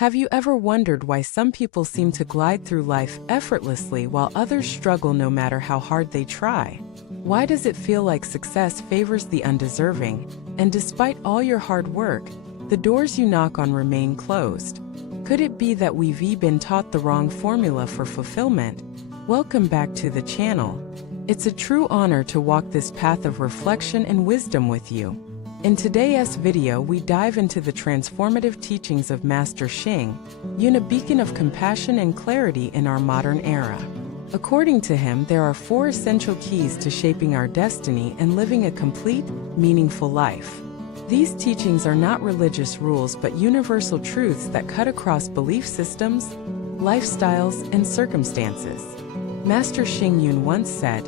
Have you ever wondered why some people seem to glide through life effortlessly while others struggle no matter how hard they try? Why does it feel like success favors the undeserving, and despite all your hard work, the doors you knock on remain closed? Could it be that we've been taught the wrong formula for fulfillment? Welcome back to the channel. It's a true honor to walk this path of reflection and wisdom with you. In today's video, we dive into the transformative teachings of Master Hsing, a beacon of compassion and clarity in our modern era. According to him, there are 4 essential keys to shaping our destiny and living a complete, meaningful life. These teachings are not religious rules but universal truths that cut across belief systems, lifestyles, and circumstances. Master Hsing once said,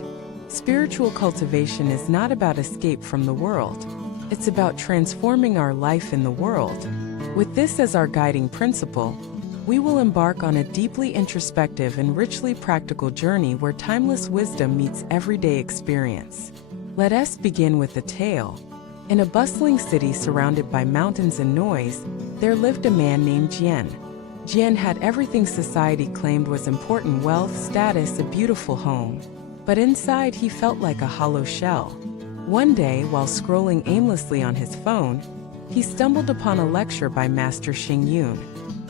"Spiritual cultivation is not about escape from the world. It's about transforming our life in the world." With this as our guiding principle, we will embark on a deeply introspective and richly practical journey where timeless wisdom meets everyday experience. Let us begin with a tale. In a bustling city surrounded by mountains and noise, there lived a man named Jian. Jian had everything society claimed was important: wealth, status, a beautiful home. But inside he felt like a hollow shell. One day, while scrolling aimlessly on his phone, he stumbled upon a lecture by Master Hsing.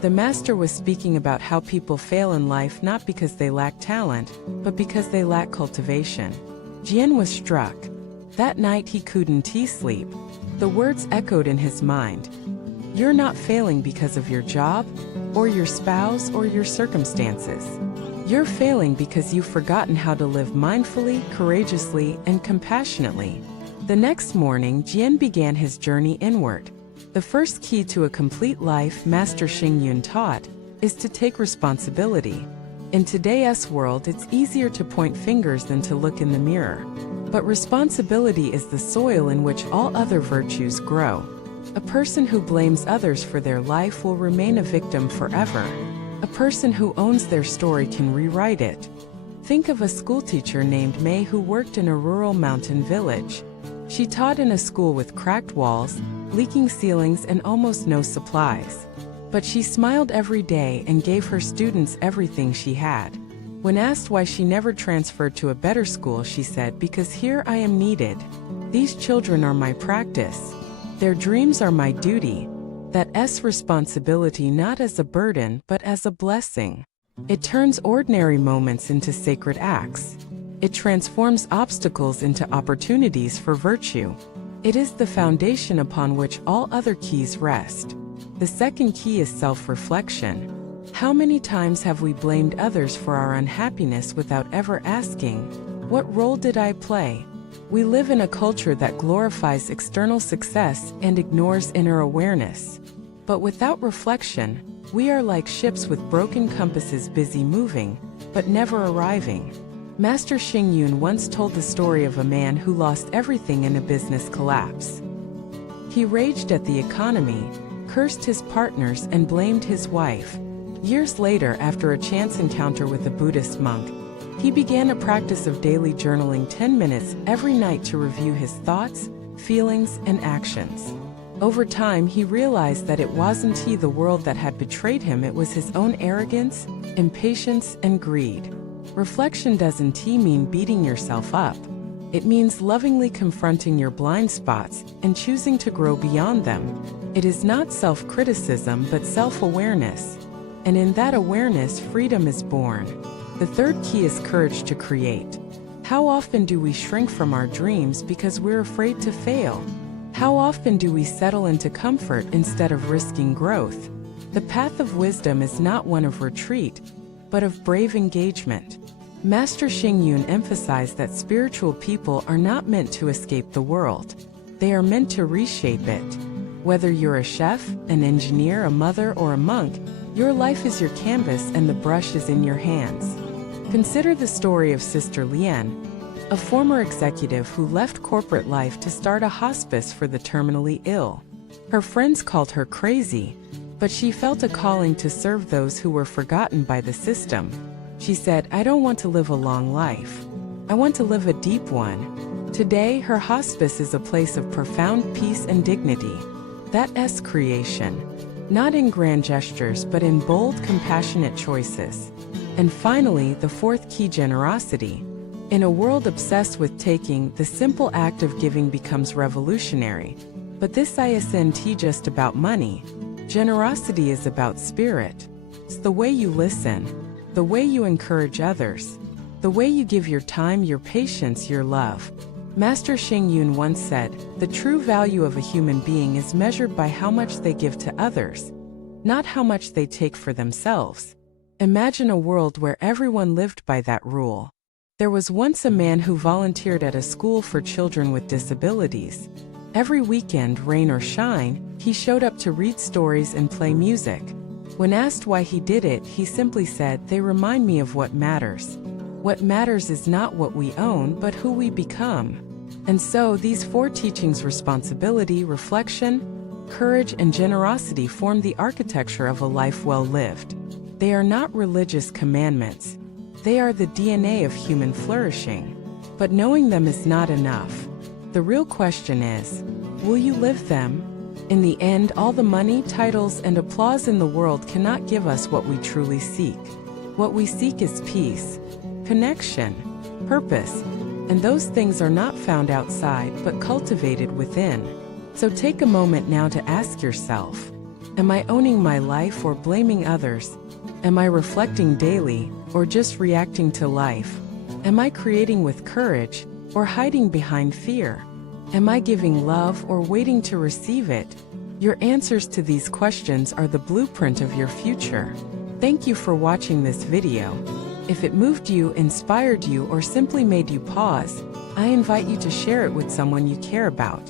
The master was speaking about how people fail in life not because they lack talent, but because they lack cultivation. Jian was struck. That night he couldn't sleep. The words echoed in his mind. You're not failing because of your job, or your spouse, or your circumstances. You're failing because you've forgotten how to live mindfully, courageously, and compassionately. The next morning, Jian began his journey inward. The first key to a complete life, Master Hsing taught, is to take responsibility. In today's world, it's easier to point fingers than to look in the mirror. But responsibility is the soil in which all other virtues grow. A person who blames others for their life will remain a victim forever. A person who owns their story can rewrite it. Think of a schoolteacher named May who worked in a rural mountain village. She taught in a school with cracked walls, leaking ceilings, and almost no supplies. But she smiled every day and gave her students everything she had. When asked why she never transferred to a better school, she said, "Because here I am needed. These children are my practice. Their dreams are my duty." That's responsibility not as a burden but as a blessing. It turns ordinary moments into sacred acts. It transforms obstacles into opportunities for virtue. It is the foundation upon which all other keys rest. The second key is self-reflection. How many times have we blamed others for our unhappiness without ever asking, what role did I play? We live in a culture that glorifies external success and ignores inner awareness. But without reflection, we are like ships with broken compasses, busy moving, but never arriving. Master Hsing once told the story of a man who lost everything in a business collapse. He raged at the economy, cursed his partners, and blamed his wife. Years later, after a chance encounter with a Buddhist monk, he began a practice of daily journaling 10 minutes every night to review his thoughts, feelings, and actions. Over time, he realized that it wasn't the world that had betrayed him, it was his own arrogance, impatience, and greed. Reflection doesn't mean beating yourself up. It means lovingly confronting your blind spots and choosing to grow beyond them. It is not self-criticism but self-awareness. And in that awareness, freedom is born. The third key is courage to create. How often do we shrink from our dreams because we're afraid to fail? How often do we settle into comfort instead of risking growth? The path of wisdom is not one of retreat, but of brave engagement. Master Hsing emphasized that spiritual people are not meant to escape the world. They are meant to reshape it. Whether you're a chef, an engineer, a mother, or a monk, your life is your canvas and the brush is in your hands. Consider the story of Sister Lian, a former executive who left corporate life to start a hospice for the terminally ill. Her friends called her crazy, but she felt a calling to serve those who were forgotten by the system. She said, "I don't want to live a long life. I want to live a deep one." Today, her hospice is a place of profound peace and dignity. That's creation. not in grand gestures but in bold, compassionate choices. And finally, the fourth key: generosity. In a world obsessed with taking, the simple act of giving becomes revolutionary. But this isn't just about money. Generosity is about spirit. It's the way you listen, the way you encourage others, the way you give your time, your patience, your love. Master Hsing once said, "The true value of a human being is measured by how much they give to others, not how much they take for themselves." Imagine a world where everyone lived by that rule. There was once a man who volunteered at a school for children with disabilities. Every weekend, rain or shine, he showed up to read stories and play music. When asked why he did it, he simply said, "They remind me of what matters. What matters is not what we own, but who we become." And so, these four teachings: responsibility, reflection, courage, and generosity form the architecture of a life well lived. They are not religious commandments. They are the DNA of human flourishing. But knowing them is not enough. The real question is, will you live them? In the end, all the money, titles, and applause in the world cannot give us what we truly seek. What we seek is peace, connection, purpose, and those things are not found outside but cultivated within. So take a moment now to ask yourself, am I owning my life or blaming others? Am I reflecting daily or just reacting to life? Am I creating with courage or hiding behind fear? Am I giving love or waiting to receive it? Your answers to these questions are the blueprint of your future. Thank you for watching this video. If it moved you, inspired you, or simply made you pause, I invite you to share it with someone you care about.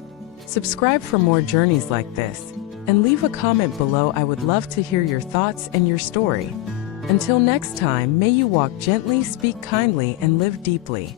Subscribe for more journeys like this, and leave a comment below. I would love to hear your thoughts and your story. Until next time, may you walk gently, speak kindly, and live deeply.